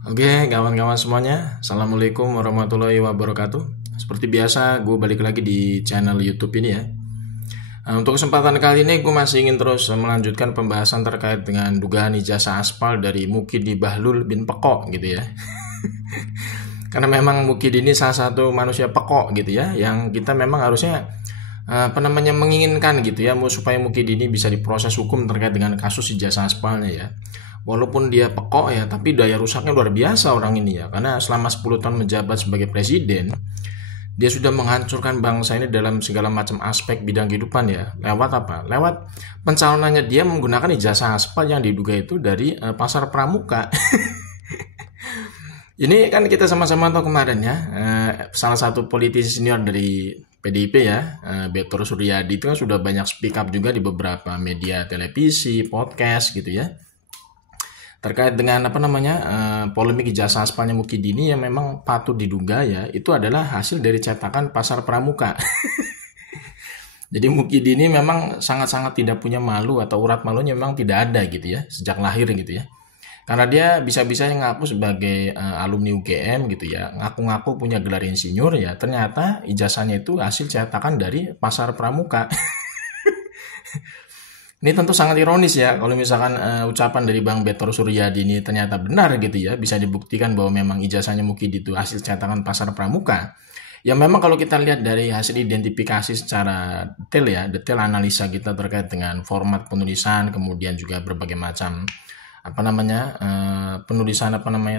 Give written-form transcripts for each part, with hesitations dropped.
Oke, kawan-kawan semuanya, Assalamualaikum warahmatullahi wabarakatuh. Seperti biasa, gue balik lagi di channel YouTube ini ya. Untuk kesempatan kali ini, gue masih ingin terus melanjutkan pembahasan terkait dengan dugaan ijazah aspal dari Mukidi Bahlul bin Pekok gitu ya. Karena memang Mukidi ini salah satu manusia pekok gitu ya, yang kita memang harusnya menginginkan gitu ya, supaya Mukidi ini bisa diproses hukum terkait dengan kasus ijazah aspalnya ya. Walaupun dia pekok ya, tapi daya rusaknya luar biasa orang ini ya. Karena selama 10 tahun menjabat sebagai presiden, dia sudah menghancurkan bangsa ini dalam segala macam aspek bidang kehidupan ya. Lewat apa? Lewat pencalonannya dia menggunakan ijazah aspal yang diduga itu dari pasar pramuka. Ini kan kita sama-sama tahu kemarin ya, salah satu politisi senior dari PDIP ya, Betor Suryadi itu kan sudah banyak speak up juga di beberapa media televisi, podcast gitu ya, terkait dengan polemik ijazah aspalnya Mukidi ini yang memang patut diduga ya itu adalah hasil dari cetakan pasar pramuka. Jadi Mukidi ini memang sangat-sangat tidak punya malu atau urat malunya memang tidak ada gitu ya sejak lahir gitu ya. Karena dia bisa-bisanya ngaku sebagai alumni UGM gitu ya, ngaku-ngaku punya gelar insinyur ya, ternyata ijazahnya itu hasil cetakan dari pasar pramuka. Ini tentu sangat ironis ya kalau misalkan ucapan dari Bang Betor Suryadi ini ternyata benar gitu ya, bisa dibuktikan bahwa memang ijazahnya Mukidi itu hasil cetakan pasar pramuka. Ya memang kalau kita lihat dari hasil identifikasi secara detail ya, detail analisa kita terkait dengan format penulisan, kemudian juga berbagai macam penulisan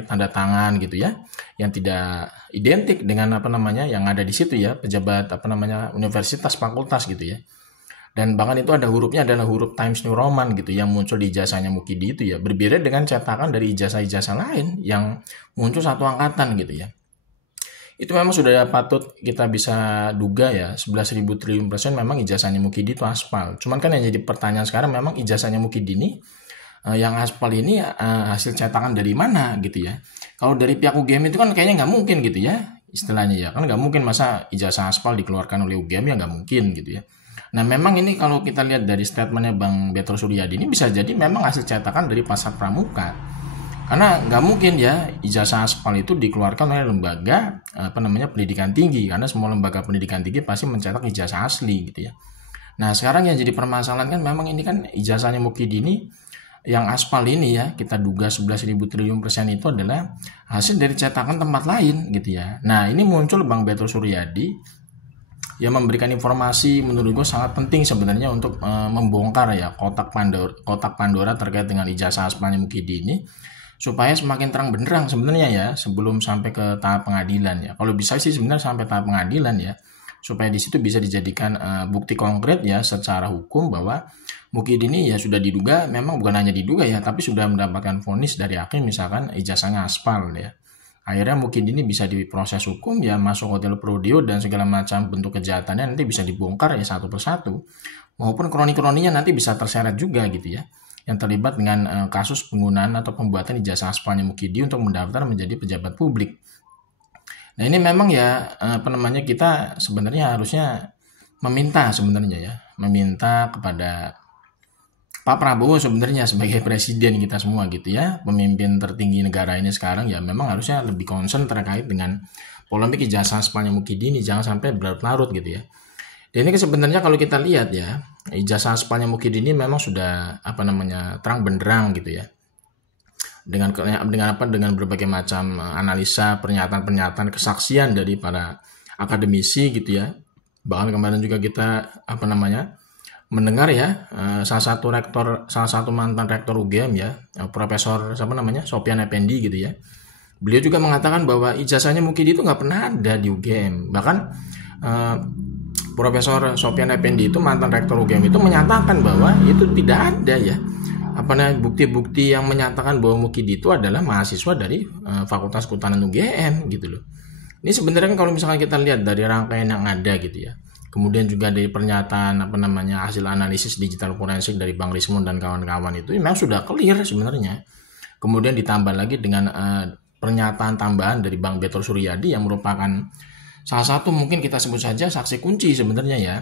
tanda tangan gitu ya, yang tidak identik dengan yang ada di situ ya, pejabat universitas fakultas gitu ya. Dan bahkan itu ada hurufnya adalah huruf Times New Roman gitu yang muncul di ijazahnya Mukidi itu ya, berbeda dengan cetakan dari ijazah-ijazah lain yang muncul satu angkatan gitu ya. Itu memang sudah patut kita bisa duga ya, 11.000 triliun persen memang ijazahnya Mukidi itu aspal. Cuman kan yang jadi pertanyaan sekarang, memang ijazahnya Mukidi ini yang aspal ini hasil cetakan dari mana gitu ya. Kalau dari pihak UGM itu kan kayaknya nggak mungkin gitu ya, istilahnya ya, kan nggak mungkin masa ijazah aspal dikeluarkan oleh UGM, ya nggak mungkin gitu ya. Nah memang ini kalau kita lihat dari statementnya Bang Betor Suryadi ini bisa jadi memang hasil cetakan dari pasar pramuka. Karena nggak mungkin ya ijazah aspal itu dikeluarkan oleh lembaga pendidikan tinggi, karena semua lembaga pendidikan tinggi pasti mencetak ijazah asli gitu ya. Nah sekarang yang jadi permasalahan kan memang ini kan ijazahnya Mukidi ini yang aspal ini ya, kita duga 11.000 triliun persen itu adalah hasil dari cetakan tempat lain gitu ya. Nah ini muncul Bang Betor Suryadi yang memberikan informasi menurut gue sangat penting sebenarnya untuk membongkar ya kotak Pandora terkait dengan ijazah aspalnya Mukidi ini, supaya semakin terang benderang sebenarnya ya sebelum sampai ke tahap pengadilan ya. Kalau bisa sih sebenarnya sampai tahap pengadilan ya, supaya di situ bisa dijadikan bukti konkret ya secara hukum bahwa Mukidi ini ya sudah diduga, memang bukan hanya diduga ya, tapi sudah mendapatkan vonis dari hakim misalkan ijazahnya aspal ya. Akhirnya Mukidi ini bisa diproses hukum ya, masuk hotel Prodeo dan segala macam bentuk kejahatannya nanti bisa dibongkar ya satu persatu, maupun kroni-kroninya nanti bisa terseret juga gitu ya, yang terlibat dengan kasus penggunaan atau pembuatan ijazah aspalnya Mukidi untuk mendaftar menjadi pejabat publik. Nah ini memang ya kita sebenarnya harusnya meminta kepada Pak Prabowo sebenarnya sebagai presiden kita semua gitu ya, pemimpin tertinggi negara ini sekarang ya, memang harusnya lebih concern terkait dengan polemik ijazah aspalnya Mukidi ini, jangan sampai berlarut-larut gitu ya. Dan ini sebenarnya kalau kita lihat ya, ijazah aspalnya Mukidi ini memang sudah terang benderang gitu ya. Dengan berbagai macam analisa, pernyataan-pernyataan, kesaksian dari para akademisi gitu ya. Bahkan kemarin juga kita mendengar ya salah satu mantan rektor UGM ya, Profesor Sopyan Effendi gitu ya. Beliau juga mengatakan bahwa ijazahnya Mukidi itu nggak pernah ada di UGM. Bahkan Profesor Sopyan Effendi itu, mantan rektor UGM itu, menyatakan bahwa itu tidak ada ya bukti-bukti yang menyatakan bahwa Mukidi itu adalah mahasiswa dari Fakultas Kehutanan UGM gitu loh. Ini sebenarnya kalau misalkan kita lihat dari rangkaian yang ada gitu ya, kemudian juga dari pernyataan hasil analisis digital forensik dari Bang Rismon dan kawan-kawan itu memang sudah clear sebenarnya. Kemudian ditambah lagi dengan pernyataan tambahan dari Bang Betor Suryadi yang merupakan salah satu mungkin kita sebut saja saksi kunci sebenarnya ya,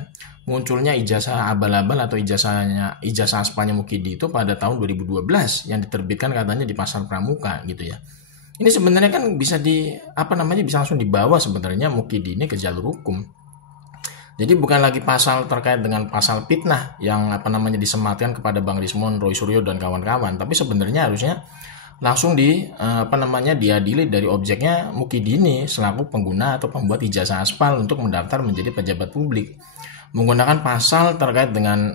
munculnya ijazah abal-abal atau ijazah aspalnya Mukidi itu pada tahun 2012 yang diterbitkan katanya di pasar pramuka gitu ya. Ini sebenarnya kan bisa bisa langsung dibawa sebenarnya Mukidi ini ke jalur hukum. Jadi bukan lagi pasal terkait dengan pasal fitnah yang disematkan kepada Bang Rismond, Roy Suryo dan kawan-kawan, tapi sebenarnya harusnya langsung diadili dari objeknya Mukidi ini selaku pengguna atau pembuat ijazah aspal untuk mendaftar menjadi pejabat publik menggunakan pasal terkait dengan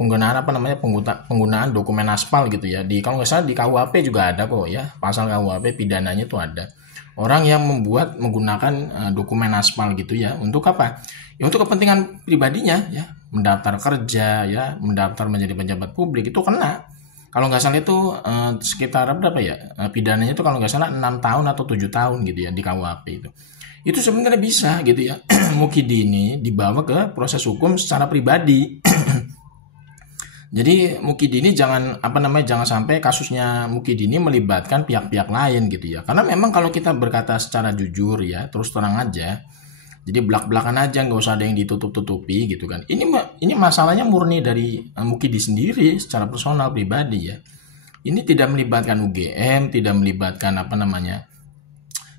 penggunaan dokumen aspal gitu ya. Kalau nggak salah di KUHP juga ada kok ya, pasal KUHP pidananya itu ada. Orang yang menggunakan dokumen aspal gitu ya, untuk apa? Ya untuk kepentingan pribadinya ya, mendaftar kerja ya, mendaftar menjadi pejabat publik itu kena. Kalau nggak salah itu sekitar berapa ya? Pidananya itu kalau nggak salah 6 tahun atau 7 tahun gitu ya di KUHP itu. Itu sebenarnya bisa gitu ya. Mukidi ini dibawa ke proses hukum secara pribadi. Jadi Mukidi ini jangan sampai kasusnya Mukidi ini melibatkan pihak-pihak lain gitu ya. Karena memang kalau kita berkata secara jujur ya, terus terang aja, jadi belak-belakan aja, nggak usah ada yang ditutup-tutupi gitu kan. Ini masalahnya murni dari Mukidi sendiri secara personal pribadi ya. Ini tidak melibatkan UGM, tidak melibatkan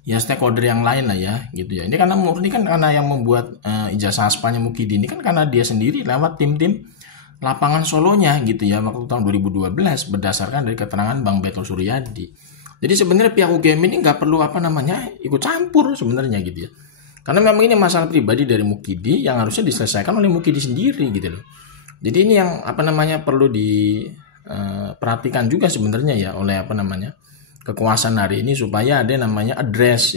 ya stakeholder yang lain lah ya gitu ya. Ini karena murni kan karena yang membuat ijazah aspalnya Mukidi ini kan karena dia sendiri lewat tim-tim lapangan solonya gitu ya waktu tahun 2012 berdasarkan dari keterangan Bang Betul Suryadi. Jadi sebenarnya pihak UGM ini nggak perlu ikut campur sebenarnya gitu ya. Karena memang ini masalah pribadi dari Mukidi yang harusnya diselesaikan oleh Mukidi sendiri gitu loh. Jadi ini yang perlu diperhatikan juga sebenarnya ya oleh kekuasaan hari ini, supaya ada namanya address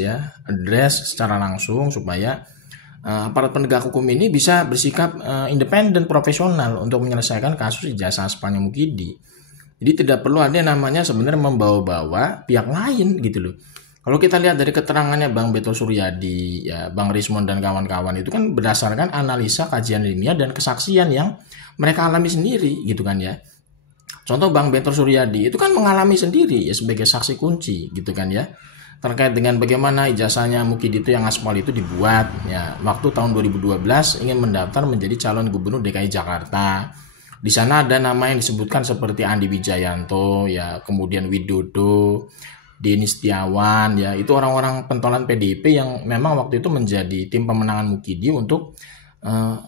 secara langsung supaya aparat penegak hukum ini bisa bersikap independen profesional untuk menyelesaikan kasus ijazah aspalnya Mukidi. Jadi tidak perlu ada sebenarnya membawa-bawa pihak lain gitu loh. Kalau kita lihat dari keterangannya Bang Betul Suryadi, ya Bang Rismond dan kawan-kawan itu kan berdasarkan analisa kajian ilmiah dan kesaksian yang mereka alami sendiri gitu kan ya. Contoh Bang Betul Suryadi itu kan mengalami sendiri ya sebagai saksi kunci gitu kan ya. Terkait dengan bagaimana ijazahnya Mukidi itu yang aspal itu dibuat ya waktu tahun 2012 ingin mendaftar menjadi calon gubernur DKI Jakarta. Di sana ada nama yang disebutkan seperti Andi Wijayanto ya, kemudian Widodo, Denny Setiawan ya, itu orang-orang pentolan PDIP yang memang waktu itu menjadi tim pemenangan Mukidi untuk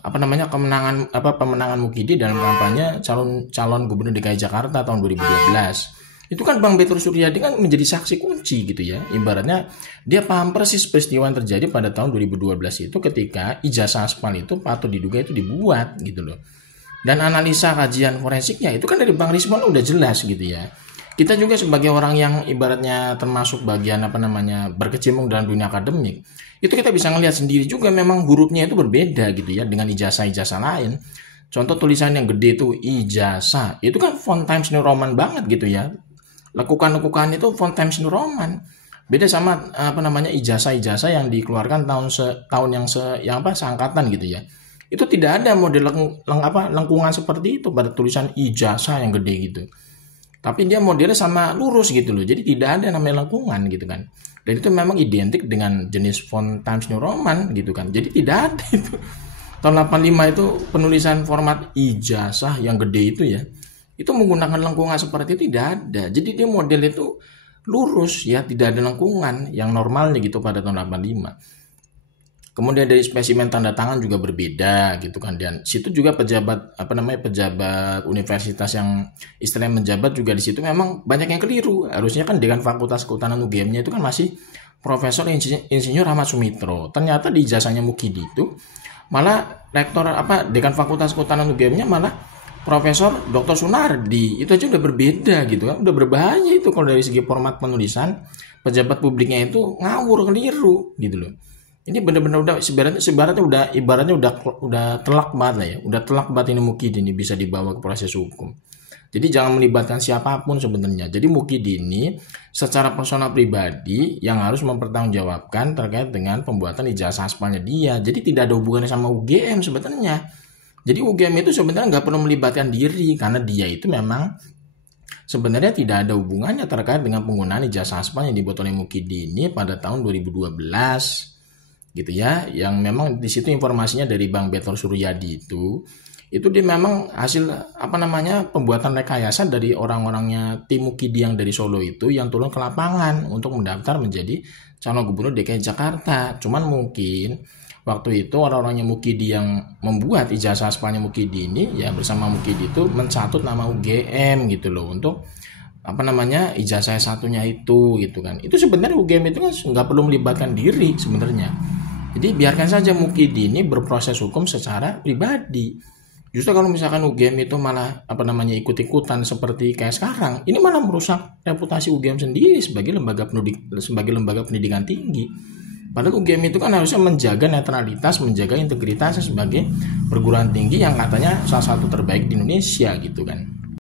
pemenangan Mukidi dalam kampanye calon gubernur DKI Jakarta tahun 2012. Itu kan Bang Betul Suryadi kan menjadi saksi kunci gitu ya. Ibaratnya dia paham persis peristiwa yang terjadi pada tahun 2012 itu ketika ijazah aspal itu patut diduga itu dibuat gitu loh. Dan analisa kajian forensiknya itu kan dari Bang Rismond udah jelas gitu ya. Kita juga sebagai orang yang ibaratnya termasuk bagian berkecimpung dalam dunia akademik, itu kita bisa ngelihat sendiri juga memang hurufnya itu berbeda gitu ya dengan ijazah-ijazah lain. Contoh tulisan yang gede itu ijazah, itu kan font Times New Roman banget gitu ya. Lekukan-lekukan itu font Times New Roman. Beda sama ijazah-ijazah yang dikeluarkan tahun yang seangkatan gitu ya. Itu tidak ada model lengkungan seperti itu pada tulisan ijazah yang gede gitu. Tapi dia modelnya sama lurus gitu loh. Jadi tidak ada namanya lengkungan gitu kan. Dan itu memang identik dengan jenis font Times New Roman gitu kan. Jadi tidak ada itu. Tahun 85 itu penulisan format ijazah yang gede itu ya. Itu menggunakan lengkungan seperti itu tidak ada. Jadi dia model itu lurus ya, tidak ada lengkungan yang normalnya gitu pada tahun 85. Kemudian dari spesimen tanda tangan juga berbeda gitu kan, dan situ juga pejabat pejabat universitas yang istilahnya menjabat juga di situ memang banyak yang keliru. Harusnya kan dekan Fakultas Kehutanan UGM-nya itu kan masih Profesor Insinyur Ahmad Sumitro. Ternyata di ijazahnya Mukidi itu malah rektor dekan Fakultas Kehutanan UGM-nya malah Profesor Dr. Sunardi. Itu aja udah berbeda gitu kan. Udah berbahaya itu kalau dari segi format penulisan pejabat publiknya itu ngawur, keliru gitu loh. Ini benar-benar udah ibaratnya udah telak banget lah ya. Udah telak banget ini Mukidi ini bisa dibawa ke proses hukum. Jadi jangan melibatkan siapapun sebenarnya. Jadi Mukidi ini secara personal pribadi yang harus mempertanggungjawabkan terkait dengan pembuatan ijazah aspalnya dia. Jadi tidak ada hubungannya sama UGM sebenarnya. Jadi UGM itu sebenarnya nggak perlu melibatkan diri karena dia itu memang sebenarnya tidak ada hubungannya terkait dengan penggunaan ijazah aspal yang dibuat oleh Mukidi ini pada tahun 2012 gitu ya. Yang memang di situ informasinya dari Bang Betul Suryadi itu itu dia memang hasil pembuatan rekayasa dari orang-orangnya tim Mukidi yang dari Solo itu yang turun ke lapangan untuk mendaftar menjadi calon gubernur DKI Jakarta. Cuman mungkin waktu itu orang-orangnya Mukidi yang membuat ijazah aspalnya Mukidi ini ya bersama Mukidi itu mencatut nama UGM gitu loh untuk ijazah satunya itu gitu kan. Itu sebenarnya UGM itu kan nggak perlu melibatkan diri sebenarnya. Jadi biarkan saja Mukidi ini berproses hukum secara pribadi. Justru kalau misalkan UGM itu malah ikut-ikutan seperti kayak sekarang, ini malah merusak reputasi UGM sendiri sebagai lembaga pendidikan tinggi. Padahal UGM itu kan harusnya menjaga netralitas, menjaga integritasnya sebagai perguruan tinggi yang katanya salah satu terbaik di Indonesia gitu kan.